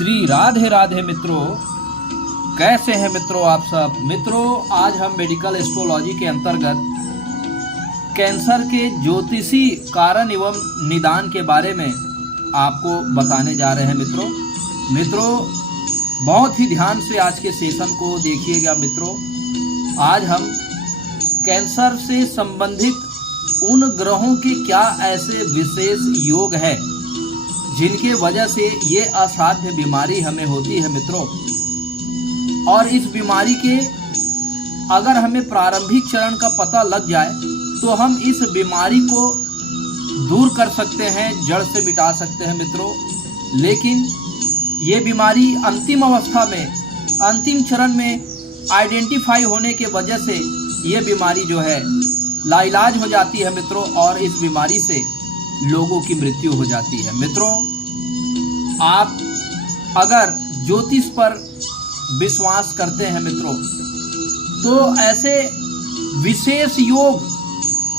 श्री राधे राधे मित्रों, कैसे हैं मित्रों आप सब। मित्रों, आज हम मेडिकल एस्ट्रोलॉजी के अंतर्गत कैंसर के ज्योतिषी कारण एवं निदान के बारे में आपको बताने जा रहे हैं। मित्रों बहुत ही ध्यान से आज के सेशन को देखिएगा। मित्रों, आज हम कैंसर से संबंधित उन ग्रहों के क्या ऐसे विशेष योग है जिनके वजह से ये असाध्य बीमारी हमें होती है मित्रों, और इस बीमारी के अगर हमें प्रारंभिक चरण का पता लग जाए तो हम इस बीमारी को दूर कर सकते हैं, जड़ से मिटा सकते हैं मित्रों। लेकिन ये बीमारी अंतिम अवस्था में, अंतिम चरण में आइडेंटिफाई होने के वजह से ये बीमारी जो है लाइलाज हो जाती है मित्रों, और इस बीमारी से लोगों की मृत्यु हो जाती है। मित्रों, आप अगर ज्योतिष पर विश्वास करते हैं मित्रों, तो ऐसे विशेष योग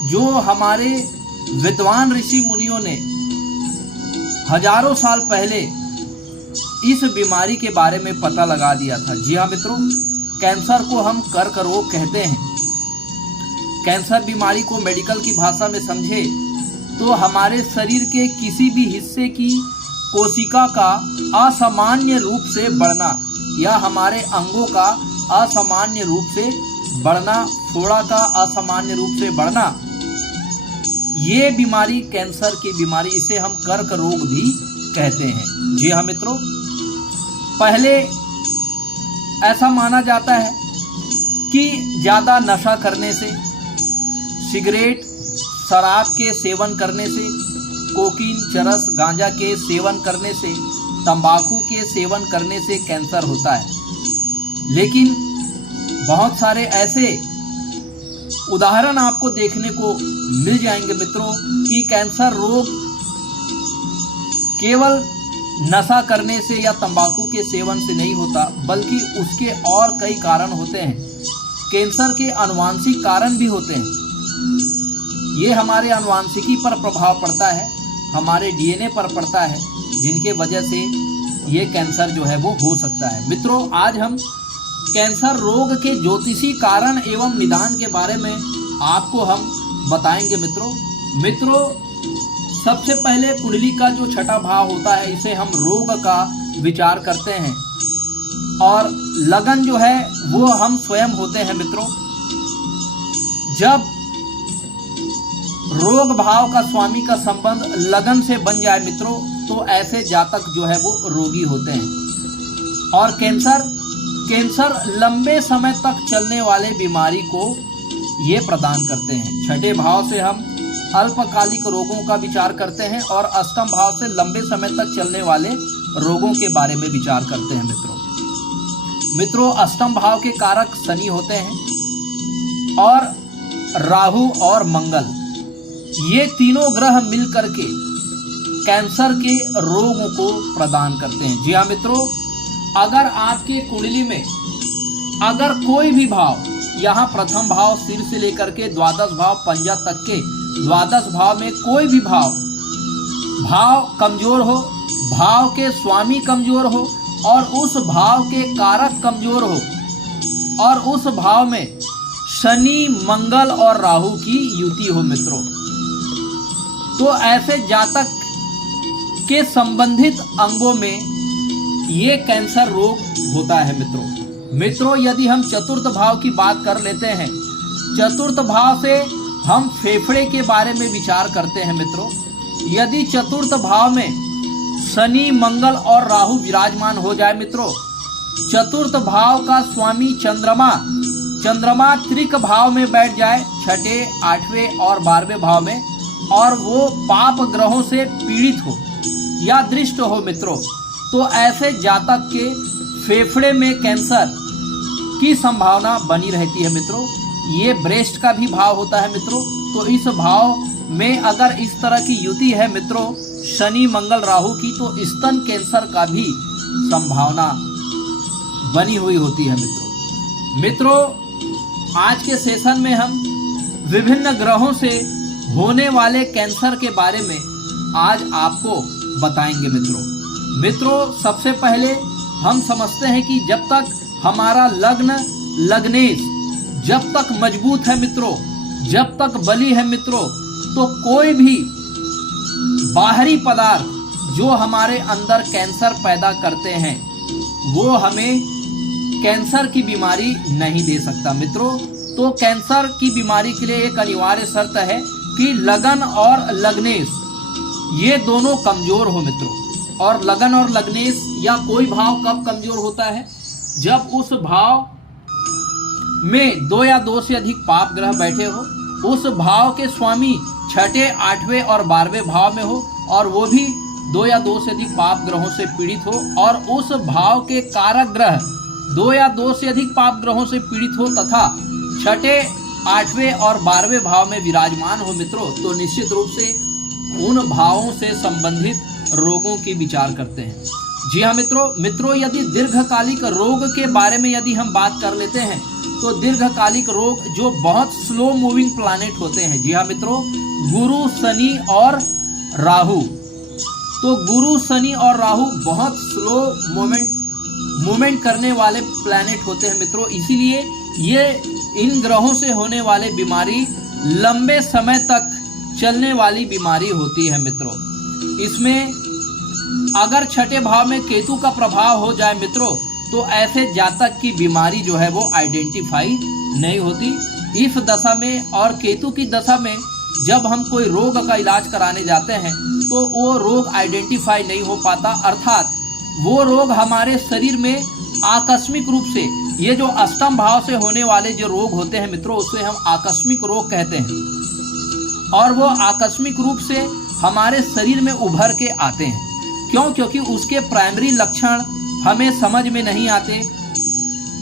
जो हमारे विद्वान ऋषि मुनियों ने हजारों साल पहले इस बीमारी के बारे में पता लगा दिया था। जी हाँ मित्रों, कैंसर को हम कर्क रोग कहते हैं। कैंसर बीमारी को मेडिकल की भाषा में समझे तो हमारे शरीर के किसी भी हिस्से की कोशिका का असामान्य रूप से बढ़ना या हमारे अंगों का असामान्य रूप से बढ़ना, फोड़ा का असामान्य रूप से बढ़ना, ये बीमारी कैंसर की बीमारी, इसे हम कर्क रोग भी कहते हैं। जी हाँ मित्रों, पहले ऐसा माना जाता है कि ज़्यादा नशा करने से, सिगरेट शराब के सेवन करने से, कोकीन चरस गांजा के सेवन करने से, तंबाकू के सेवन करने से कैंसर होता है। लेकिन बहुत सारे ऐसे उदाहरण आपको देखने को मिल जाएंगे मित्रों कि कैंसर रोग केवल नशा करने से या तंबाकू के सेवन से नहीं होता, बल्कि उसके और कई कारण होते हैं। कैंसर के आनुवांशिक कारण भी होते हैं। ये हमारे आनुवांशिकी पर प्रभाव पड़ता है, हमारे डीएनए पर पड़ता है, जिनके वजह से ये कैंसर जो है वो हो सकता है। मित्रों, आज हम कैंसर रोग के ज्योतिषी कारण एवं निदान के बारे में आपको हम बताएंगे मित्रों, सबसे पहले कुंडली का जो छठा भाव होता है, इसे हम रोग का विचार करते हैं, और लगन जो है वो हम स्वयं होते हैं मित्रों। जब रोग भाव का स्वामी का संबंध लगन से बन जाए मित्रों, तो ऐसे जातक जो है वो रोगी होते हैं। और कैंसर लंबे समय तक चलने वाले बीमारी को ये प्रदान करते हैं। छठे भाव से हम अल्पकालिक रोगों का विचार करते हैं, और अष्टम भाव से लंबे समय तक चलने वाले रोगों के बारे में विचार करते हैं मित्रों, अष्टम भाव के कारक शनि होते हैं, और राहु और मंगल, ये तीनों ग्रह मिल करके कैंसर के रोगों को प्रदान करते हैं। जी हाँ मित्रों, अगर आपके कुंडली में अगर कोई भी भाव, यहाँ प्रथम भाव सिर से लेकर के द्वादश भाव पंजा तक के द्वादश भाव में कोई भी भाव कमजोर हो, भाव के स्वामी कमजोर हो, और उस भाव के कारक कमजोर हो, और उस भाव में शनि मंगल और राहु की युति हो मित्रों, तो ऐसे जातक के संबंधित अंगों में ये कैंसर रोग होता है मित्रों, यदि हम चतुर्थ भाव की बात कर लेते हैं, चतुर्थ भाव से हम फेफड़े के बारे में विचार करते हैं मित्रों। यदि चतुर्थ भाव में शनि मंगल और राहु विराजमान हो जाए मित्रों, चतुर्थ भाव का स्वामी चंद्रमा त्रिक भाव में बैठ जाए, छठे, आठवें और 12वें भाव में, और वो पाप ग्रहों से पीड़ित हो या दृष्ट हो मित्रों, तो ऐसे जातक के फेफड़े में कैंसर की संभावना बनी रहती है मित्रों। ये ब्रेस्ट का भी भाव होता है मित्रों, तो इस भाव में अगर इस तरह की युति है मित्रों, शनि मंगल राहु की, तो स्तन कैंसर का भी संभावना बनी हुई होती है मित्रों, आज के सेशन में हम विभिन्न ग्रहों से होने वाले कैंसर के बारे में आज आपको बताएंगे मित्रों सबसे पहले हम समझते हैं कि जब तक हमारा लग्नेश जब तक मजबूत है मित्रों, जब तक बली है मित्रों, तो कोई भी बाहरी पदार्थ जो हमारे अंदर कैंसर पैदा करते हैं वो हमें कैंसर की बीमारी नहीं दे सकता मित्रों। तो कैंसर की बीमारी के लिए एक अनिवार्य शर्त है कि लगन और लग्नेश ये दोनों कमजोर हो मित्रों। और लगन और लग्नेश या कोई भाव कब कमजोर होता है? जब उस भाव में 2 या 2 से अधिक पाप ग्रह बैठे हो, उस भाव के स्वामी 6ठे, 8वें और 12वें भाव में हो, और वो भी 2 या 2 से अधिक पाप ग्रहों से पीड़ित हो, और उस भाव के कारक ग्रह 2 या 2 से अधिक पाप ग्रहों से पीड़ित हो तथा 6ठे, 8वें और 12वें भाव में विराजमान हो मित्रों, तो निश्चित रूप से उन भावों से संबंधित रोगों की विचार करते हैं। जी हाँ मित्रों, यदि दीर्घकालिक रोग के बारे में यदि हम बात कर लेते हैं तो दीर्घकालिक रोग जो बहुत स्लो मूविंग प्लैनेट होते हैं, जी हाँ मित्रों, गुरु, शनि और राहु। तो गुरु, शनि और राहु बहुत स्लो मूवमेंट करने वाले प्लैनेट होते हैं मित्रों। इसीलिए ये इन ग्रहों से होने वाले बीमारी लंबे समय तक चलने वाली बीमारी होती है मित्रों। इसमें अगर 6ठे भाव में केतु का प्रभाव हो जाए मित्रों, तो ऐसे जातक की बीमारी जो है वो आइडेंटिफाई नहीं होती। इस दशा में और केतु की दशा में जब हम कोई रोग का इलाज कराने जाते हैं तो वो रोग आइडेंटिफाई नहीं हो पाता, अर्थात वो रोग हमारे शरीर में आकस्मिक रूप से, ये जो अष्टम भाव से होने वाले जो रोग होते हैं मित्रों, उसे हम आकस्मिक रोग कहते हैं। और वो आकस्मिक रूप से हमारे शरीर में उभर के आते हैं। क्यों? क्योंकि उसके प्राइमरी लक्षण हमें समझ में नहीं आते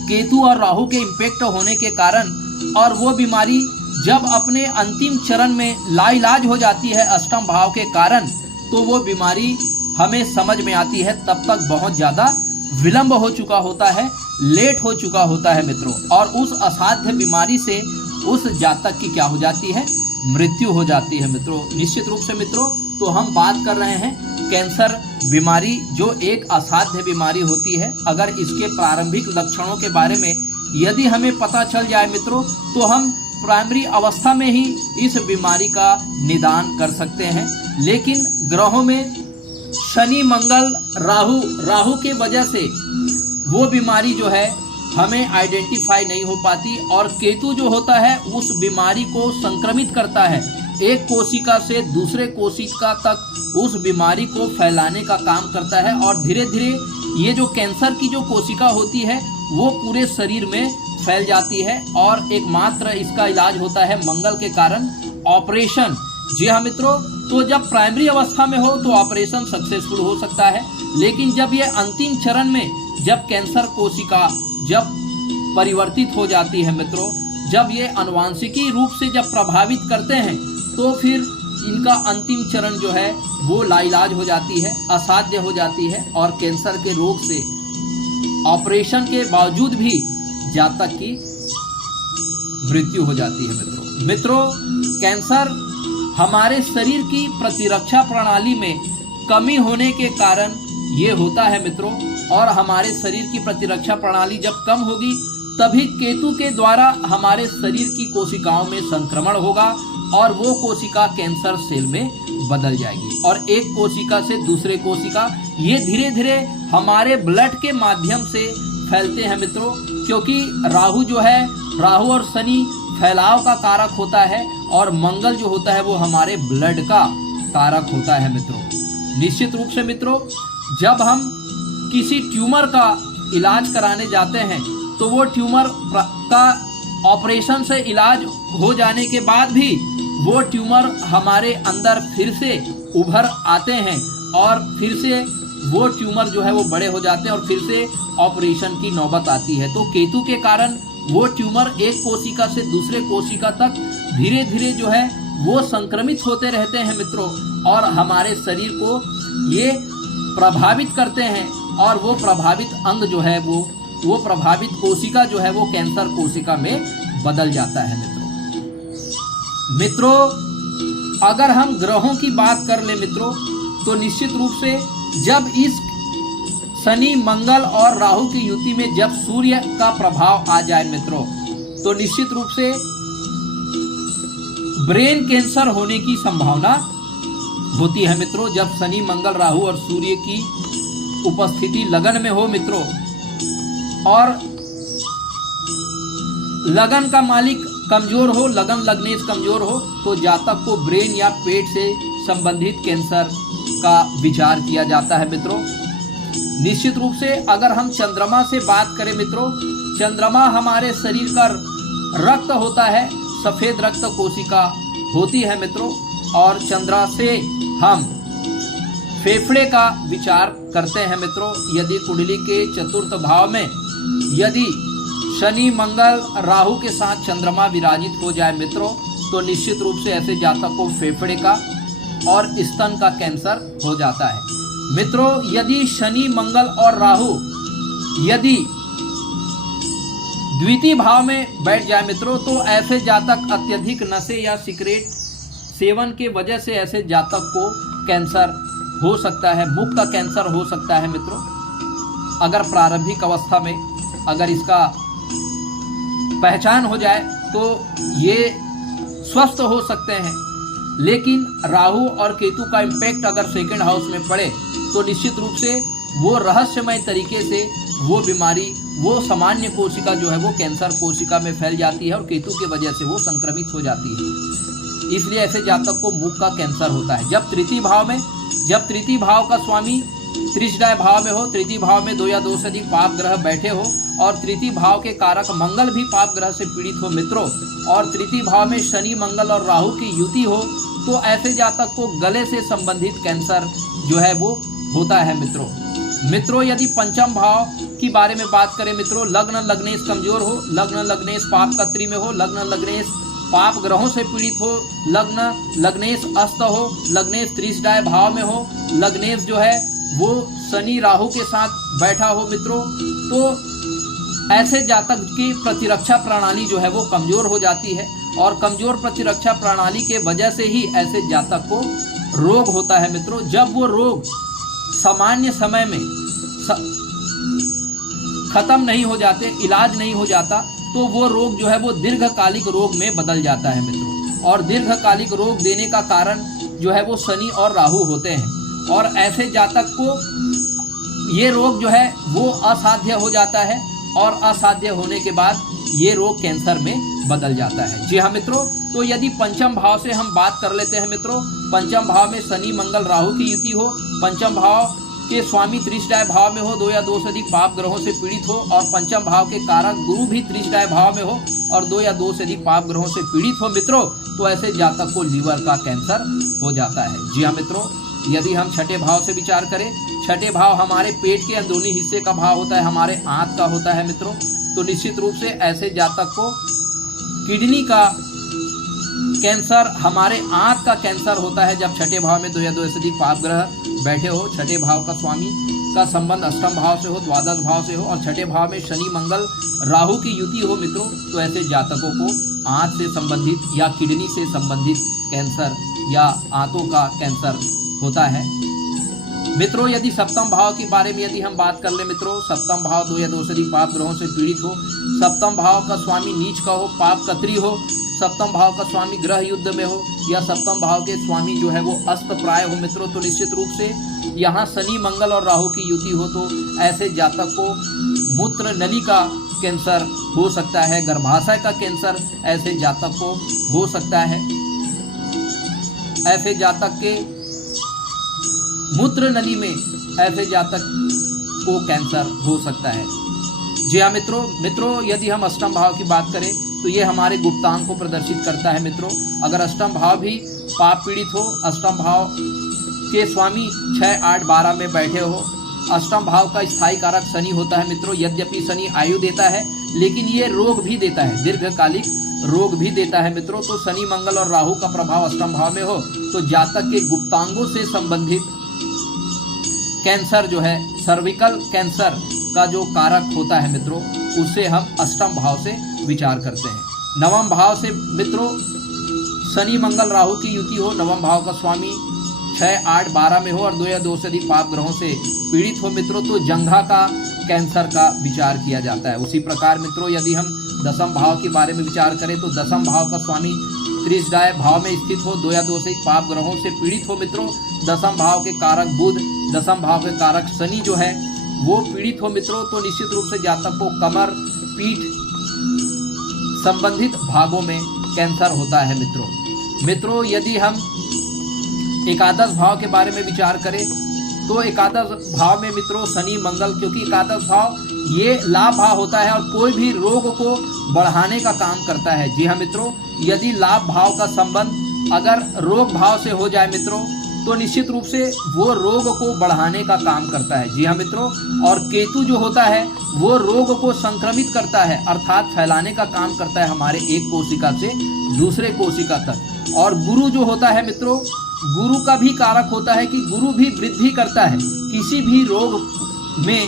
केतु और राहु के इम्पैक्ट होने के कारण, और वो बीमारी जब अपने अंतिम चरण में लाइलाज हो जाती है अष्टम भाव के कारण, तो वो बीमारी हमें समझ में आती है तब तक बहुत ज़्यादा विलंब हो चुका होता है, लेट हो चुका होता है मित्रों। और उस असाध्य बीमारी से उस जातक की क्या हो जाती है? मृत्यु हो जाती है मित्रों। निश्चित रूप से मित्रों, तो हम बात कर रहे हैं कैंसर बीमारी जो एक असाध्य बीमारी होती है। अगर इसके प्रारंभिक लक्षणों के बारे में यदि हमें पता चल जाए मित्रों, तो हम प्राइमरी अवस्था में ही इस बीमारी का निदान कर सकते हैं। लेकिन ग्रहों में शनि, मंगल, राहु के वजह से वो बीमारी जो है हमें आइडेंटिफाई नहीं हो पाती, और केतु जो होता है उस बीमारी को संक्रमित करता है, एक कोशिका से दूसरे कोशिका तक उस बीमारी को फैलाने का काम करता है। और धीरे धीरे ये जो कैंसर की जो कोशिका होती है वो पूरे शरीर में फैल जाती है, और एकमात्र इसका इलाज होता है मंगल के कारण ऑपरेशन। जी हाँ मित्रों, तो जब प्राइमरी अवस्था में हो तो ऑपरेशन सक्सेसफुल हो सकता है, लेकिन जब ये अंतिम चरण में जब कैंसर कोशिका जब परिवर्तित हो जाती है मित्रों, जब ये आनुवांशिकी रूप से जब प्रभावित करते हैं, तो फिर इनका अंतिम चरण जो है वो लाइलाज हो जाती है, असाध्य हो जाती है, और कैंसर के रोग से ऑपरेशन के बावजूद भी जातक की मृत्यु हो जाती है मित्रों। कैंसर हमारे शरीर की प्रतिरक्षा प्रणाली में कमी होने के कारण ये होता है मित्रों, और हमारे शरीर की प्रतिरक्षा प्रणाली जब कम होगी तभी केतु के द्वारा हमारे शरीर की कोशिकाओं में संक्रमण होगा, और वो कोशिका कैंसर सेल में बदल जाएगी, और एक कोशिका से दूसरे कोशिका ये धीरे धीरे हमारे ब्लड के माध्यम से फैलते हैं मित्रों। क्योंकि राहु जो है, राहु और शनि फैलाव का कारक होता है, और मंगल जो होता है वो हमारे ब्लड का कारक होता है मित्रों। निश्चित रूप से मित्रों, जब हम किसी ट्यूमर का इलाज कराने जाते हैं तो वो ट्यूमर का ऑपरेशन से इलाज हो जाने के बाद भी वो ट्यूमर हमारे अंदर फिर से उभर आते हैं, और फिर से वो ट्यूमर जो है वो बड़े हो जाते हैं, और फिर से ऑपरेशन की नौबत आती है। तो केतु के कारण वो ट्यूमर एक कोशिका से दूसरे कोशिका तक धीरे धीरे जो है वो संक्रमित होते रहते हैं मित्रों, और हमारे शरीर को ये प्रभावित करते हैं, और वो प्रभावित अंग जो है वो प्रभावित कोशिका जो है वो कैंसर कोशिका में बदल जाता है मित्रों। अगर हम ग्रहों की बात कर ले मित्रों, तो निश्चित रूप से जब इस शनि मंगल और राहु की युति में जब सूर्य का प्रभाव आ जाए मित्रों, तो निश्चित रूप से ब्रेन कैंसर होने की संभावना होती है मित्रों। जब शनि मंगल राहु और सूर्य की उपस्थिति लगन में हो मित्रों, और लगन का मालिक कमजोर हो, लगन लग्नेश कमजोर हो, तो जातक को ब्रेन या पेट से संबंधित कैंसर का विचार किया जाता है मित्रों। निश्चित रूप से अगर हम चंद्रमा से बात करें मित्रों, चंद्रमा हमारे शरीर का रक्त होता है, सफेद रक्त कोशिका होती है मित्रों, और चंद्रमा से हम फेफड़े का विचार करते हैं मित्रों। यदि कुंडली के चतुर्थ भाव में यदि शनि मंगल राहु के साथ चंद्रमा विराजित हो जाए मित्रों, तो निश्चित रूप से ऐसे जातक को फेफड़े का और स्तन का कैंसर हो जाता है मित्रों। यदि शनि मंगल और राहु यदि द्वितीय भाव में बैठ जाए मित्रों, तो ऐसे जातक अत्यधिक नशे या सिगरेट सेवन के वजह से ऐसे जातक को कैंसर हो सकता है, मुख का कैंसर हो सकता है मित्रों। अगर प्रारंभिक अवस्था में अगर इसका पहचान हो जाए तो ये स्वस्थ हो सकते हैं, लेकिन राहु और केतु का इम्पैक्ट अगर सेकंड हाउस में पड़े तो निश्चित रूप से वो रहस्यमय तरीके से वो बीमारी, वो सामान्य कोशिका जो है वो कैंसर कोशिका में फैल जाती है और केतु की वजह से वो संक्रमित हो जाती है। इसलिए ऐसे जातक को मुख का कैंसर होता है। जब तृतीय भाव का स्वामी त्रिशदाय भाव में हो, तृतीय भाव में 2 या 2 से अधिक पाप ग्रह बैठे हो, और तृतीय भाव के कारक मंगल भी पाप ग्रह से पीड़ित हो मित्रों, और तृतीय भाव में शनि मंगल और राहु की युति हो, तो ऐसे जातक को गले से संबंधित कैंसर जो है वो होता है मित्रों। यदि पंचम भाव की बारे में बात करें मित्रों, लग्न लग्नेश कमजोर हो, लग्न लग्नेश पाप कत्री में हो, लग्न लग्नेश पाप ग्रहों से पीड़ित हो, लग्न लग्नेश अस्त हो, लग्नेश त्रिशदाय भाव में हो, लग्नेश जो है वो शनि राहु के साथ बैठा हो मित्रों, तो ऐसे जातक की प्रतिरक्षा प्रणाली जो है वो कमजोर हो जाती है, और कमजोर प्रतिरक्षा प्रणाली के वजह से ही ऐसे जातक को रोग होता है मित्रों। जब वो रोग सामान्य समय में खत्म नहीं हो जाते, इलाज नहीं हो जाता, तो वो रोग जो है वो दीर्घकालिक रोग में बदल जाता है मित्रों। और दीर्घकालिक रोग देने का कारण जो है वो शनि और राहु होते हैं, और ऐसे जातक को ये रोग जो है वो असाध्य हो जाता है, और असाध्य होने के बाद ये रोग कैंसर में बदल जाता है। जी हाँ मित्रों, तो यदि पंचम भाव से हम बात कर लेते हैं मित्रों, पंचम भाव में शनि मंगल राहु की युति हो, पंचम भाव के स्वामी त्रिशदाय भाव में हो, 2 या 2 से अधिक पाप ग्रहों से पीड़ित हो, और पंचम भाव के कारक गुरु भी त्रिशदाय भाव में हो और 2 या 2 से अधिक पाप ग्रहों से पीड़ित हो मित्रों, तो ऐसे जातक को लीवर का कैंसर हो जाता है। जी हाँ मित्रों, यदि हम छठे भाव से विचार करें, छठे भाव हमारे पेट के अंदरूनी हिस्से का भाव होता है, हमारे आंत का होता है मित्रों, तो निश्चित रूप से ऐसे जातक को किडनी का कैंसर, हमारे आंत का कैंसर होता है जब छठे भाव में 2 या 2 से अधिक पाप ग्रह बैठे हो, छठे भाव का स्वामी का संबंध अष्टम भाव से हो, द्वादश भाव से हो, और छठे भाव में शनि मंगल राहु की युति हो मित्रों, तो ऐसे जातकों को आंत से संबंधित या किडनी से संबंधित कैंसर या आंतों का कैंसर होता है मित्रों। यदि सप्तम भाव के बारे में यदि हम बात कर ले मित्रों, सप्तम भाव 2 या 2 से अधिक पाप ग्रहों से पीड़ित हो, सप्तम भाव का स्वामी नीच का हो, पाप कत्री हो, सप्तम भाव का स्वामी ग्रह युद्ध में हो, या सप्तम भाव के स्वामी जो है वो अस्त प्राय हो मित्रों, तो निश्चित रूप से यहाँ शनि मंगल और राहु की युति हो, तो ऐसे जातक को मूत्र नली का कैंसर हो सकता है, गर्भाशय का कैंसर ऐसे जातक को हो सकता है, ऐसे जातक के मूत्र नली में ऐसे जातक को कैंसर हो सकता है। जी हाँ मित्रों, यदि हम अष्टम भाव की बात करें तो ये हमारे गुप्तांग को प्रदर्शित करता है मित्रों। अगर अष्टम भाव भी पाप पीड़ित हो, अष्टम भाव के स्वामी 6, 8, 12 में बैठे हो, अष्टम भाव का स्थायी कारक शनि होता है मित्रों। यद्यपि शनि आयु देता है, लेकिन ये रोग भी देता है, दीर्घकालिक रोग भी देता है मित्रों। तो शनि मंगल और राहु का प्रभाव अष्टम भाव में हो तो जातक के गुप्तांगों से संबंधित कैंसर जो है, सर्विकल कैंसर का जो कारक होता है मित्रों, उससे हम अष्टम भाव से विचार करते हैं। नवम भाव से मित्रों शनि मंगल राहु की युति हो, नवम भाव का स्वामी 6, 8, 12 में हो और 2 या 2 से अधिक पाप ग्रहों से पीड़ित हो मित्रों तो जंघा का कैंसर का विचार किया जाता है। उसी प्रकार मित्रों यदि हम दसम भाव के बारे में विचार करें तो दसम भाव का स्वामी त्रिशदाय भाव में स्थित हो, 2 या 2 से पाप ग्रहों से पीड़ित हो मित्रों, दसम भाव के कारक बुध, दसम भाव के कारक शनि जो है वो पीड़ित हो मित्रों तो निश्चित रूप से जातक को कमर, पीठ संबंधित भागों में कैंसर होता है मित्रों यदि हम एकादश भाव के बारे में विचार करें तो एकादश भाव में मित्रों शनि मंगल, क्योंकि एकादश भाव ये लाभ भाव होता है और कोई भी रोग को बढ़ाने का काम करता है। जी हाँ मित्रों, यदि लाभ भाव का संबंध अगर रोग भाव से हो जाए मित्रों तो निश्चित रूप से वो रोग को बढ़ाने का काम करता है। जी हाँ मित्रों, और केतु जो होता है वो रोग को संक्रमित करता है अर्थात फैलाने का काम करता है हमारे एक कोशिका से दूसरे कोशिका तक। और गुरु जो होता है मित्रों, गुरु का भी कारक होता है कि गुरु भी वृद्धि करता है। किसी भी रोग में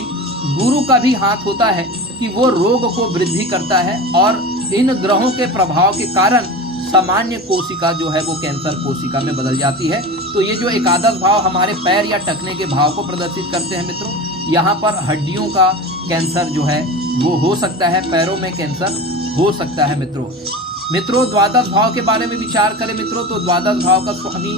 गुरु का भी हाथ होता है कि वो रोग को वृद्धि करता है और इन ग्रहों के प्रभाव के कारण सामान्य कोशिका जो है वो कैंसर कोशिका में बदल जाती है। तो ये जो एकादश भाव हमारे पैर या टखने के भाव को प्रदर्शित करते हैं मित्रों, यहाँ पर हड्डियों का कैंसर जो है वो हो सकता है, पैरों में कैंसर हो सकता है मित्रों द्वादश भाव के बारे में विचार करें मित्रों तो द्वादश भाव का स्वामी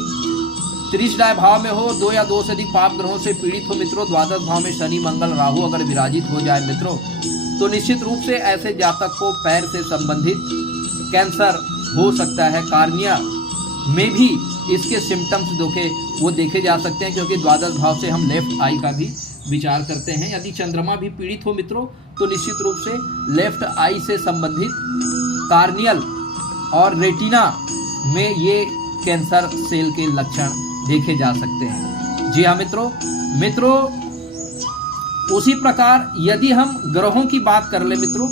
त्रिशदाय भाव में हो, 2 या 2 से अधिक पाप ग्रहों से पीड़ित हो मित्रों, द्वादश भाव में शनि मंगल राहु अगर विराजित हो जाए मित्रों तो निश्चित रूप से ऐसे जातक को पैर से संबंधित कैंसर हो सकता है। कार्निया में भी इसके सिम्टम्स वो देखे जा सकते हैं, क्योंकि द्वादश भाव से हम लेफ्ट आई का भी विचार करते हैं। यदि चंद्रमा भी पीड़ित हो मित्रों तो निश्चित रूप से लेफ्ट आई से संबंधित कार्नियल और रेटिना में ये कैंसर सेल के लक्षण देखे जा सकते हैं। जी हाँ मित्रों उसी प्रकार यदि हम ग्रहों की बात कर ले मित्रों,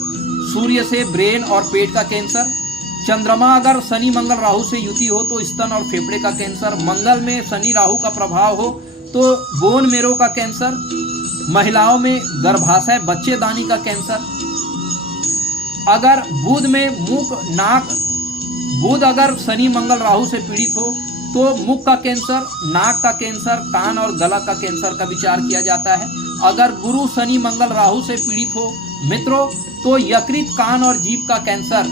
सूर्य से ब्रेन और पेट का कैंसर, चंद्रमा अगर शनि मंगल राहु से युति हो तो स्तन और फेफड़े का कैंसर, मंगल में शनि राहु का प्रभाव हो तो बोन मेरो का कैंसर, महिलाओं में गर्भाशय बच्चेदानी का कैंसर, अगर बुध में मुख नाक, बुध अगर शनि मंगल राहु से पीड़ित हो तो मुख का कैंसर, नाक का कैंसर, कान और गला का कैंसर का विचार किया जाता है। अगर गुरु शनि मंगल राहु से पीड़ित हो मित्रों तो यकृत, कान और जीभ का कैंसर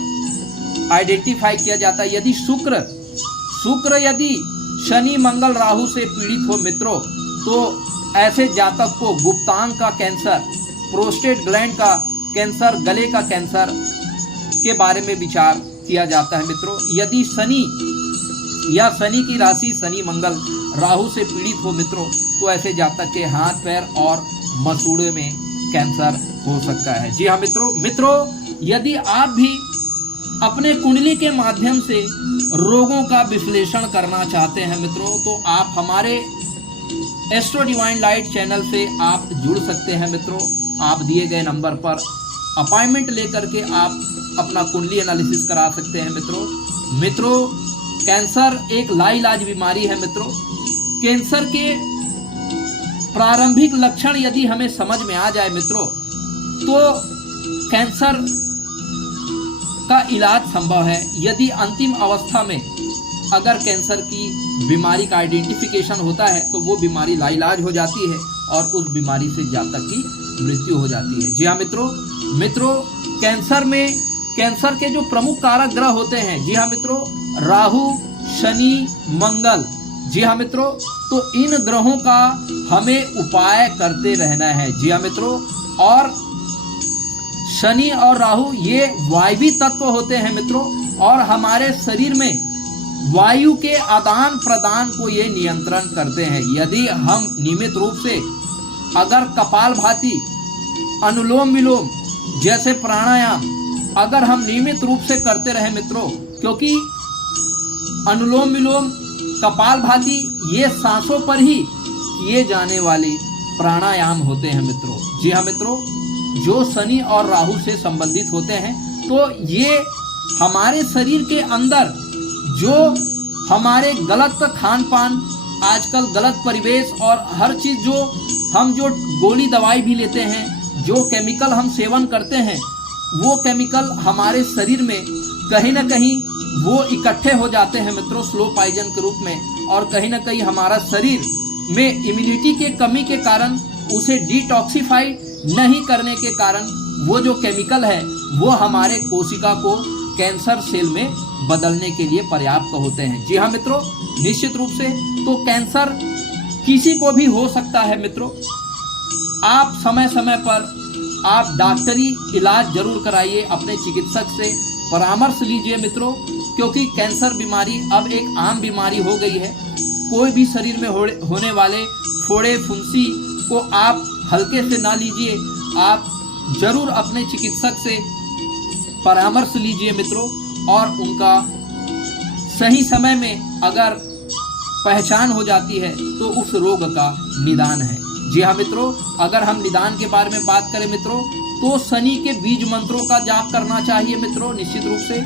आइडेंटिफाई किया जाता है। यदि शुक्र यदि शनि मंगल राहु से पीड़ित हो मित्रों तो ऐसे जातक को गुप्तांग का कैंसर, प्रोस्टेट ग्लैंड का कैंसर, गले का कैंसर के बारे में विचार किया जाता है मित्रों। यदि शनि या शनि की राशि शनि मंगल राहु से पीड़ित हो मित्रों तो ऐसे जातक के हाथ, पैर और मसूड़े में कैंसर हो सकता है। जी हाँ मित्रों यदि आप भी अपने कुंडली के माध्यम से रोगों का विश्लेषण करना चाहते हैं मित्रों तो आप हमारे एस्ट्रो डिवाइन लाइट चैनल से आप जुड़ सकते हैं मित्रों। आप दिए गए नंबर पर अपॉइंटमेंट लेकर के आप अपना कुंडली एनालिसिस करा सकते हैं मित्रों कैंसर एक लाइलाज बीमारी है मित्रों। कैंसर के प्रारंभिक लक्षण यदि हमें समझ में आ जाए मित्रों तो कैंसर का इलाज संभव है। यदि अंतिम अवस्था में अगर कैंसर की बीमारी का आइडेंटिफिकेशन होता है तो वो बीमारी लाइलाज हो जाती है और उस बीमारी से जातक की मृत्यु हो जाती है। जी हाँ मित्रों कैंसर के जो प्रमुख कारक ग्रह होते हैं, जी हाँ मित्रों, राहु, शनि, मंगल। जी हाँ मित्रों, तो इन ग्रहों का हमें उपाय करते रहना है। जी हाँ मित्रों, और शनि और राहु ये वायवी तत्व होते हैं मित्रों और हमारे शरीर में वायु के आदान प्रदान को ये नियंत्रण करते हैं। यदि हम नियमित रूप से अगर कपालभाति, अनुलोम विलोम जैसे प्राणायाम अगर हम नियमित रूप से करते रहे मित्रों, क्योंकि अनुलोम विलोम, कपालभाति ये सांसों पर ही किए जाने वाले प्राणायाम होते हैं मित्रों। जी हाँ मित्रों, जो शनि और राहु से संबंधित होते हैं तो ये हमारे शरीर के अंदर जो हमारे गलत खान पान, आजकल गलत परिवेश और हर चीज़ जो गोली दवाई भी लेते हैं, जो केमिकल हम सेवन करते हैं, वो केमिकल हमारे शरीर में कहीं ना कहीं वो इकट्ठे हो जाते हैं मित्रों स्लो पॉइजन के रूप में और कहीं ना कहीं हमारा शरीर में इम्यूनिटी के कमी के कारण उसे डिटॉक्सिफाई नहीं करने के कारण वो जो केमिकल है वो हमारे कोशिका को कैंसर सेल में बदलने के लिए पर्याप्त होते हैं। जी हाँ मित्रों, निश्चित रूप से तो कैंसर किसी को भी हो सकता है मित्रों। आप समय समय पर आप डॉक्टरी इलाज जरूर कराइए, अपने चिकित्सक से परामर्श लीजिए मित्रों, क्योंकि कैंसर बीमारी अब एक आम बीमारी हो गई है। कोई भी शरीर में होने वाले फोड़े फुंसी को आप हल्के से ना लीजिए, आप जरूर अपने चिकित्सक से परामर्श लीजिए मित्रों, और उनका सही समय में अगर पहचान हो जाती है तो उस रोग का निदान है। जी हाँ मित्रों, अगर हम निदान के बारे में बात करें मित्रों, तो शनि के बीज मंत्रों का जाप करना चाहिए मित्रों, निश्चित रूप से।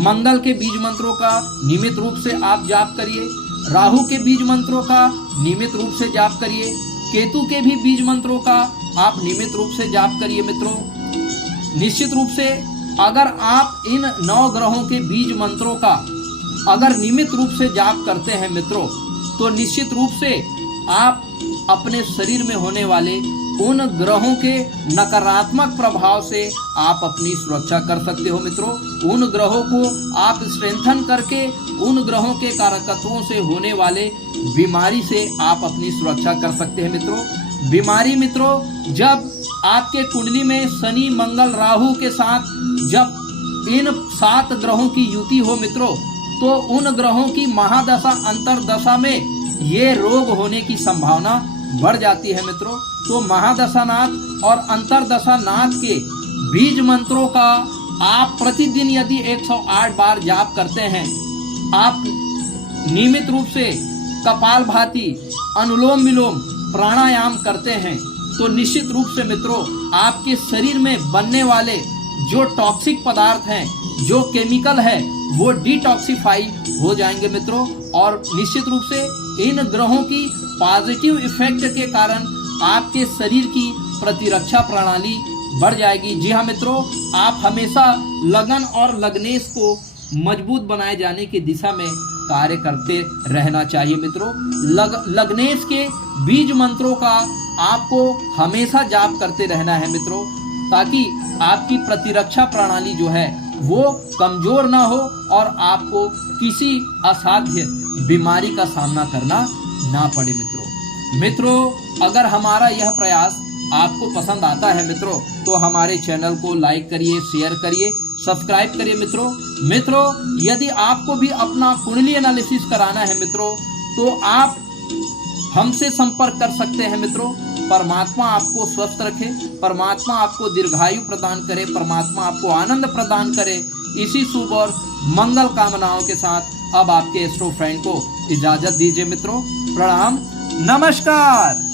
मंगल के बीज मंत्रों का नियमित रूप से आप जाप करिए। राहु के बीज मंत्रों का नियमित रूप से जाप करिए। केतु के भी बीज मंत्रों का आप नियमित रूप से जाप करिए मित्रों। निश्चित रूप से अगर आप इन 9 ग्रहों के बीज मंत्रों का अगर नियमित रूप से जाप करते हैं मित्रों, तो निश्चित रूप से आप अपने शरीर में होने वाले उन ग्रहों के नकारात्मक प्रभाव से आप अपनी सुरक्षा कर सकते हो मित्रों। उन ग्रहों को आप स्ट्रेंथन करके उन ग्रहों के कारकत्वों से होने वाले बीमारी से आप अपनी सुरक्षा कर सकते हैं मित्रों। बीमारी मित्रों, जब आपके कुंडली में शनि मंगल राहु के साथ जब इन 7 ग्रहों की युति हो मित्रों, तो उन ग्रहों की महादशा अंतरदशा में ये रोग होने की संभावना बढ़ जाती है मित्रों। तो महादशानाथ और अंतरदशानाथ के बीज मंत्रों का आप प्रतिदिन यदि 108 बार जाप करते हैं, आप नियमित रूप से कपालभाति, अनुलोम विलोम, प्राणायाम करते हैं, तो निश्चित रूप से मित्रों आपके शरीर में बनने वाले जो टॉक्सिक पदार्थ हैं, जो केमिकल है, वो डिटॉक्सिफाई हो जाएंगे मित्रों। और निश्चित रूप से इन ग्रहों की पॉजिटिव इफेक्ट के कारण आपके शरीर की प्रतिरक्षा प्रणाली बढ़ जाएगी। जी हाँ मित्रों, आप हमेशा लगन और लग्नेश को मजबूत बनाए जाने की दिशा में कार्य करते रहना चाहिए मित्रों। लग्नेश के बीज मंत्रों का आपको हमेशा जाप करते रहना है मित्रों, ताकि आपकी प्रतिरक्षा प्रणाली जो है वो कमजोर ना हो और आपको किसी असाध्य बीमारी का सामना करना ना पड़े मित्रों। अगर हमारा यह प्रयास आपको पसंद आता है मित्रों, तो हमारे चैनल को लाइक करिए, शेयर करिए, सब्सक्राइब करिए मित्रों। यदि आपको भी अपना कुंडली एनालिसिस कराना है मित्रों, तो आप हमसे संपर्क कर सकते हैं मित्रों। परमात्मा आपको स्वस्थ रखे, परमात्मा आपको दीर्घायु प्रदान करे, परमात्मा आपको आनंद प्रदान करे। इसी शुभ और मंगल कामनाओं के साथ अब आपके एस्ट्रो फ्रेंड को इजाजत दीजिए मित्रों। प्रणाम, नमस्कार।